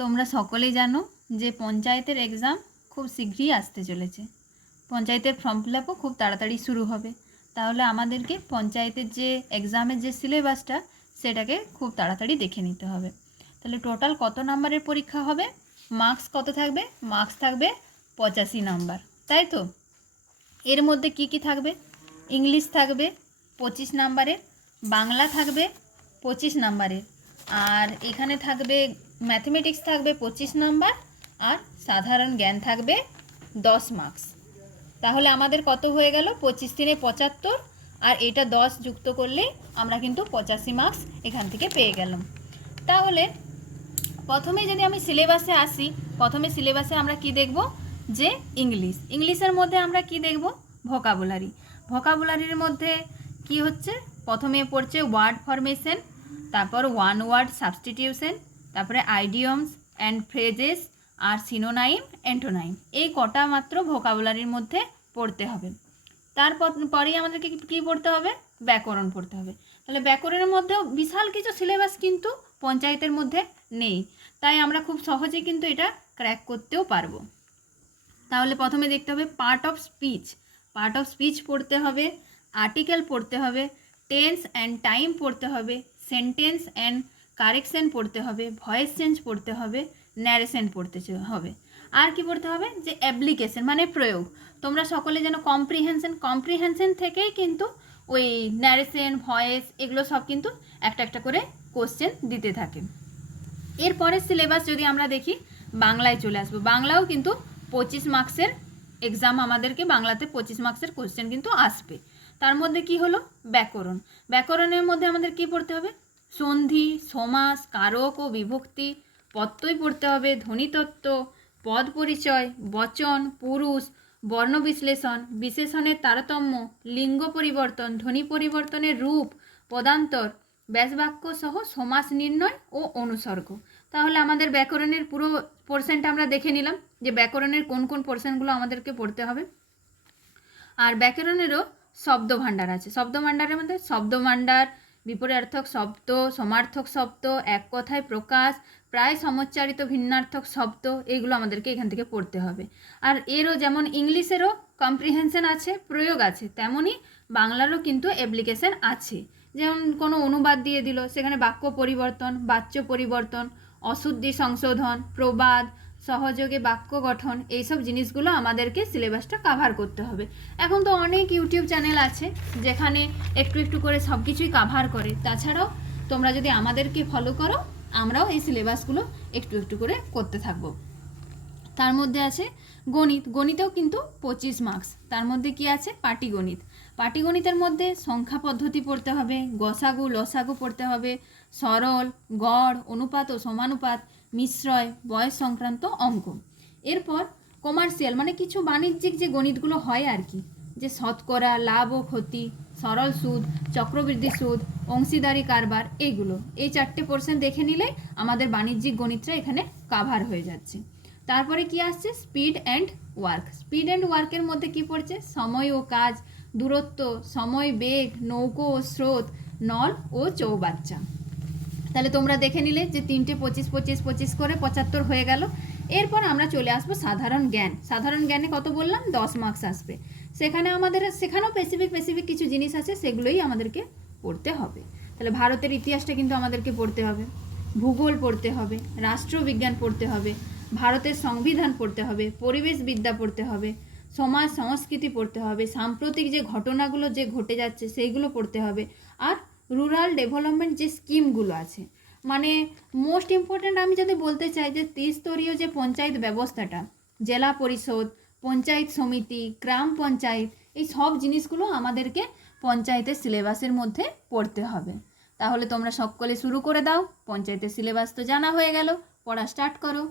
তোমরা সকলেই জানো যে পঞ্চায়েতের এক্সাম খুব শীঘ্রই আসতে চলেছে। পঞ্চায়েতের ফর্ম ফিল আপও খুব তাড়াতাড়ি শুরু হবে। তাহলে আমাদেরকে পঞ্চায়েতের যে এক্সামের যে সিলেবাসটা সেটাকে খুব তাড়াতাড়ি দেখে নিতে হবে। তাহলে টোটাল কত নাম্বারের পরীক্ষা হবে, মার্কস কত থাকবে? মার্কস থাকবে 85 নাম্বার, তাই তো? এর মধ্যে কি কি থাকবে? ইংলিশ থাকবে 25 নাম্বারের, বাংলা থাকবে 25 নাম্বারের, আর এখানে থাকবে ম্যাথমেটিক্স থাকবে 25 নাম্বার, আর সাধারণ জ্ঞান থাকবে 10 মার্কস। তাহলে আমাদের কত হয়ে গেল? 25 × 75, আর এটা 10 যুক্ত করলেই আমরা কিন্তু 85 মার্কস এখান থেকে পেয়ে গেলাম। তাহলে প্রথমে যদি আমি সিলেবাসে আসি, প্রথমে সিলেবাসে আমরা কি দেখব? যে ইংলিশের মধ্যে আমরা কি দেখব? ভোকাবুলারি। ভোকাবুলারির মধ্যে কি হচ্ছে? প্রথমে পড়ছে ওয়ার্ড ফরমেশন, তারপর ওয়ান ওয়ার্ড সাবস্টিটিউশন, তারপরে আইডিয়মস অ্যান্ড ফ্রেজেস, আর সিনোনাইম অ্যান্টোনাইম। এই কটা মাত্র ভোকাবুলারির মধ্যে পড়তে হবে। পরেই আমাদেরকে কী পড়তে হবে? ব্যাকরণ পড়তে হবে। তাহলে ব্যাকরণের মধ্যেও বিশাল কিছু সিলেবাস কিন্তু পঞ্চায়েতের মধ্যে নেই, তাই আমরা খুব সহজেই কিন্তু এটা ক্র্যাক করতেও পারবো। তাহলে প্রথমে দেখতে হবে part of speech. Part of speech পড়তে হবে, আর্টিকেল পড়তে হবে, টেন্স অ্যান্ড টাইম পড়তে হবে, সেন্টেন্স অ্যান্ড কারেকশন পড়তে হবে, ভয়েস চেঞ্জ পড়তে হবে, ন্যারেশন পড়তে হবে। আর কি পড়তে হবে? যে অ্যাপ্লিকেশন মানে প্রয়োগ। তোমরা সকলে যেন কম্প্রিহেনশন থেকেই কিন্তু ওই ন্যারেশন, ভয়েস এগুলো সব কিন্তু একটা একটা করে কোশ্চেন দিতে থাকে। এরপরের সিলেবাস যদি আমরা দেখি, বাংলায় চলে আসবো। বাংলাও কিন্তু 25 মার্কসের এক্সাম, আমাদেরকে বাংলাতে 25 মার্কসের কোশ্চেন কিন্তু আসবে। তার মধ্যে কি হলো? ব্যাকরণ। ব্যাকরণের মধ্যে আমাদের কি পড়তে হবে? সন্ধি, সমাস, কারক ও বিভক্তি, প্রত্যয় পড়তে হবে, ধ্বনিতত্ত্ব, পদ পরিচয়, বচন, পুরুষ, বর্ণ বিশ্লেষণ, বিশেষণের তারতম্য, লিঙ্গ পরিবর্তন, ধ্বনি পরিবর্তনের রূপ, পদান্তর, ব্যাসবাক্য সহ সমাস নির্ণয় ও অনুসর্গ। তাহলে আমাদের ব্যাকরণের পুরো পোর্শনটা আমরা দেখে নিলাম যে ব্যাকরণের কোন কোন পোর্শনগুলো আমাদেরকে পড়তে হবে। আর ব্যাকরণেরও শব্দভাণ্ডার আছে। শব্দভাণ্ডারের মধ্যে শব্দভাণ্ডার, বিপরীতার্থক শব্দ, সমার্থক শব্দ, এক কথায় প্রকাশ, প্রায় সমচ্চারিত ভিন্নার্থক শব্দ, এইগুলো আমাদেরকে এখান থেকে পড়তে হবে। আর এরও যেমন ইংলিশেরও কম্প্রিহেনশন আছে, প্রয়োগ আছে, তেমনই বাংলারও কিন্তু অ্যাপ্লিকেশন আছে। যেমন কোনো অনুবাদ দিয়ে দিল, সেখানে বাক্য পরিবর্তন, বাচ্য পরিবর্তন, অশুদ্ধি সংশোধন, প্রবাদ, সহযোগে বাক্য গঠন, এইসব জিনিসগুলো আমাদেরকে সিলেবাসটা কাভার করতে হবে। এখন তো অনেক ইউটিউব চ্যানেল আছে যেখানে একটু একটু করে সব কিছুই কাভার করে। তাছাড়াও তোমরা যদি আমাদেরকে ফলো করো, আমরাও এই সিলেবাসগুলো একটু একটু করে করতে থাকবো। তার মধ্যে আছে গণিত। গণিতেও কিন্তু 25 মার্কস। তার মধ্যে কি আছে? পাটিগণিত। পাটিগণিতের মধ্যে সংখ্যা পদ্ধতি পড়তে হবে, গসাগু লসাগু পড়তে হবে, সরল, গড়, অনুপাত ও সমানুপাত, মিশ্রয়, বয়স সংক্রান্ত অঙ্ক। এরপর কমার্শিয়াল মানে কিছু বাণিজ্যিক যে গণিতগুলো হয় আর কি, যে শতকরা, লাভ ও ক্ষতি, সরল সুদ, চক্রবৃদ্ধি সুদ, অংশীদারি কারবার, এইগুলো। এই 4টে পোর্শন দেখে নিলে আমাদের বাণিজ্যিক গণিতটা এখানে কাভার হয়ে যাচ্ছে। তারপরে কি আসছে? Speed and work. Speed and ওয়ার্কের মধ্যে কি পড়ছে? সময় ও কাজ, দূরত্ব, সময়, বেগ, নৌকো ও স্রোত, নল ও চৌবাচ্চা। তাহলে তোমরা দেখে নিলে যে 3টে 25 25 25 করে 75 হয়ে গেল। এরপর আমরা চলে আসবো সাধারণ জ্ঞান। সাধারণ জ্ঞানে কত বললাম? 10 মার্কস আসবে। সেখানেও স্পেসিফিক কিছু জিনিস আছে, সেগুলোই আমাদেরকে পড়তে হবে। তাহলে ভারতের ইতিহাসটা কিন্তু আমাদেরকে পড়তে হবে, ভূগোল পড়তে হবে, রাষ্ট্রবিজ্ঞান পড়তে হবে, ভারতের সংবিধান পড়তে হবে, পরিবেশবিদ্যা পড়তে হবে, সমাজ সংস্কৃতি পড়তে হবে, সাম্প্রতিক যে ঘটনাগুলো যে ঘটে যাচ্ছে সেইগুলো পড়তে হবে, আর রুরাল ডেভেলপমেন্ট যে স্কিমগুলো আছে, মানে মোস্ট ইম্পর্ট্যান্ট আমি যদি বলতে চাই যে ত্রিস্তরীয় যে পঞ্চায়েত ব্যবস্থাটা, জেলা পরিষদ, পঞ্চায়েত সমিতি, গ্রাম পঞ্চায়েত, এই সব জিনিসগুলো আমাদেরকে পঞ্চায়েতের সিলেবাসের মধ্যে পড়তে হবে। তাহলে তোমরা সকলে শুরু করে দাও। পঞ্চায়েতের সিলেবাস তো জানা হয়ে গেল, পড়া স্টার্ট করো।